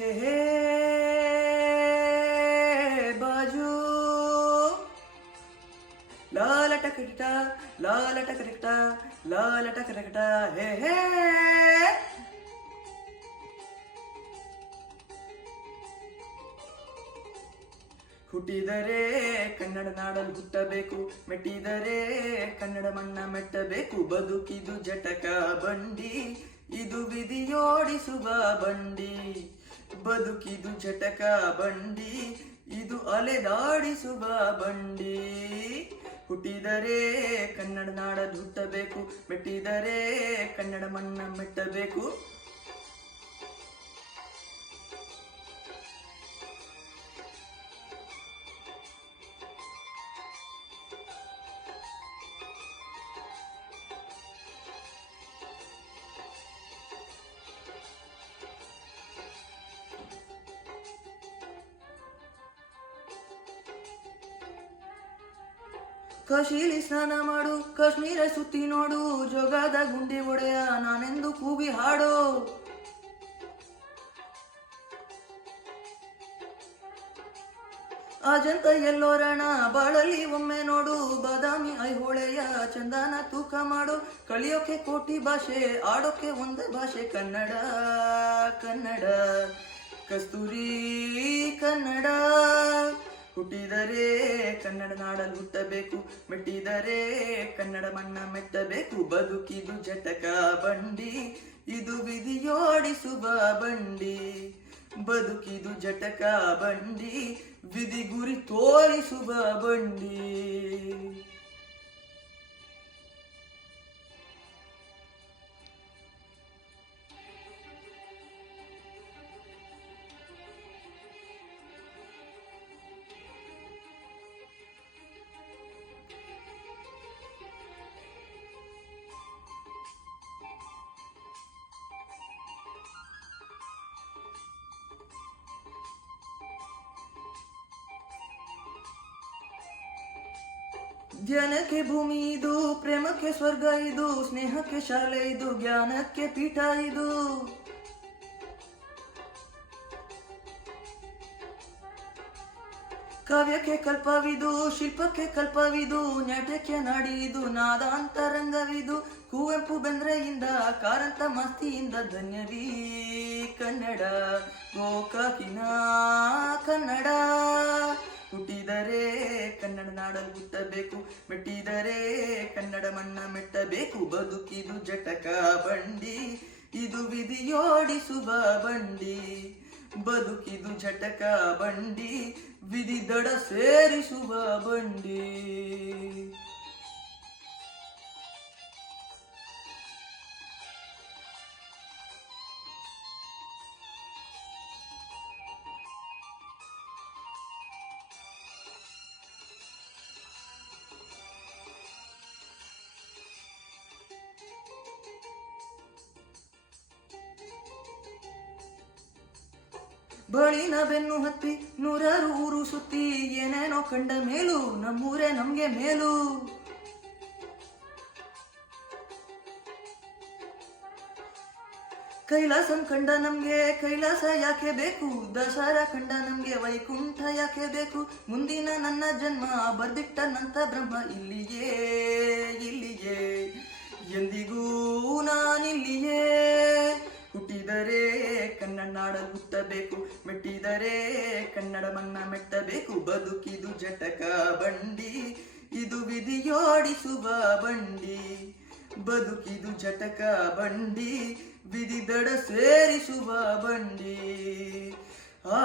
ಹೇ ಹೇ ಬಾಜು ಲಾಲಟ ಕರಿಟ ಲಾಲಟ ಕರಿಟ ಲಾಲಟ ಕರಕಟ ಹೇ ಹೇ ಹುಟ್ಟಿದರೆ ಕನ್ನಡ ನಾಡಲು ಹುಟ್ಟಬೇಕು, ಮೆಟ್ಟಿದರೆ ಕನ್ನಡ ಮಣ್ಣ ಮೆಟ್ಟಬೇಕು. ಬದುಕಿದು ಜಟಕ ಬಂಡಿ, ಇದು ವಿಧಿಯೋಡಿಸುವ ಬಂಡಿ. ಬದುಕಿದು ಜಟಕ ಬಂಡಿ, ಇದು ಅಲೆದಾಡಿಸುವ ಬಂಡಿ. ಹುಟ್ಟಿದರೆ ಕನ್ನಡ ನಾಡಲು ಹುಟ್ಟಬೇಕು, ಮೆಟ್ಟಿದರೆ ಕನ್ನಡ ಮಣ್ಣ ಮೆಟ್ಟಬೇಕು. ಕಾಶಿಲಿ ಸ್ನಾನ ಮಾಡು, ಕಾಶ್ಮೀರ ಸುತ್ತಿ ನೋಡು, ಜೋಗದ ಗುಂಡಿ ಒಡೆಯ ನಾನೆಂದು ಕೂಗಿ ಹಾಡು. ಅಜಂತ ಎಲ್ಲೋರಣ ಬಾಳಲ್ಲಿ ಒಮ್ಮೆ ನೋಡು, ಬಾದಾಮಿ ಐಹೊಳೆಯ ಚಂದನ ತೂಕ ಮಾಡು. ಕಲಿಯೋಕೆ ಕೋಟಿ ಭಾಷೆ, ಆಡೋಕೆ ಒಂದೇ ಭಾಷೆ ಕನ್ನಡ. ಕನ್ನಡ ಕಸ್ತೂರಿ ಕನ್ನಡ. ಹುಟ್ಟಿದರೆ ಕನ್ನಡ ನಾಡಲು ಹುಟ್ಟಬೇಕು, ಮೆಟ್ಟಿದರೆ ಕನ್ನಡ ಮಣ್ಣ ಮೆಟ್ಟಬೇಕು. ಬದುಕಿದು ಜಟಕ ಬಂಡಿ, ಇದು ವಿಧಿಯೋಡಿಸುವ ಬಂಡಿ. ಬದುಕಿದು ಜಟಕ ಬಂಡಿ, ವಿಧಿ ಗುರಿ ತೋರಿಸುವ ಬಂಡಿ. ಧ್ಯಾನಕ್ಕೆ ಭೂಮಿ ಇದು, ಪ್ರೇಮಕ್ಕೆ ಸ್ವರ್ಗ ಇದು, ಸ್ನೇಹಕ್ಕೆ ಶಾಲೆ ಇದು, ಜ್ಞಾನಕ್ಕೆ ಪೀಠ ಇದು. ಕಾವ್ಯಕ್ಕೆ ಕಲ್ಪವಿದು, ಶಿಲ್ಪಕ್ಕೆ ಕಲ್ಪವಿದು, ನಾಟ್ಯಕ್ಕೆ ನಾಡಿ ಇದು, ನಾದಾಂತರಂಗವಿದು. ಕುವೆಂಪು ಬೆಂದ್ರೆಯಿಂದ, ಕಾರಂತ ಮಾಸ್ತಿಯಿಂದ ಧನ್ಯವೀ ಕನ್ನಡ. ಗೋಕಾಕಿನ ಕನ್ನಡ. ಹುಟ್ಟಿದರೆ ಕನ್ನಡ ನಾಡಲು ಹುಟ್ಟಬೇಕು, ಮೆಟ್ಟಿದರೆ ಕನ್ನಡ ಮಣ್ಣ ಮೆಟ್ಟಬೇಕು. ಬದುಕಿದು ಜಟಕ ಬಂಡಿ, ಇದು ವಿಧಿಯೋಡಿಸುವ ಬಂಡಿ. ಬದುಕಿದು ಜಟಕ ಬಂಡಿ, ವಿಧಿ ದಡ ಸೇರಿಸುವ ಬಂಡಿ. ಬಳಿನ ಬೆನ್ನು ಹತ್ತಿ ನೂರಾರು ಊರು ಸುತ್ತಿ, ಏನೇನೋ ಕಂಡ ಮೇಲು ನಮ್ಮೂರೇ ನಮ್ಗೆ ಮೇಲು. ಕೈಲಾಸ ಕಂಡ ನಮ್ಗೆ ಕೈಲಾಸ ಯಾಕೆ ಬೇಕು, ದಸರಾ ಕಂಡ ನಮ್ಗೆ ವೈಕುಂಠ ಯಾಕೆ ಬೇಕು. ಮುಂದಿನ ನನ್ನ ಜನ್ಮ ಬರ್ದಿಟ್ಟನಂತ ಬ್ರಹ್ಮ ಇಲ್ಲಿಯೇ ಇಲ್ಲಿಯೇ, ಎಂದಿಗೂ ನಾನಿಲ್ಲಿಯೇ. ಹುಟ್ಟಿದರೆ ಕನ್ನಡ ನಾಡಲು ಹುಟ್ಟಬೇಕು, ಮೆಟ್ಟಿದರೆ ಕನ್ನಡ ಮಣ್ಣ ಮೆಟ್ಟಬೇಕು. ಬದುಕಿದು ಜಟಕ ಬಂಡಿ, ಇದು ವಿಧಿಯೋಡಿಸುವ ಬಂಡಿ. ಬದುಕಿದು ಜಟಕ ಬಂಡಿ, ವಿಧಿ ದಡ ಸೇರಿಸುವ ಬಂಡಿ. ಆ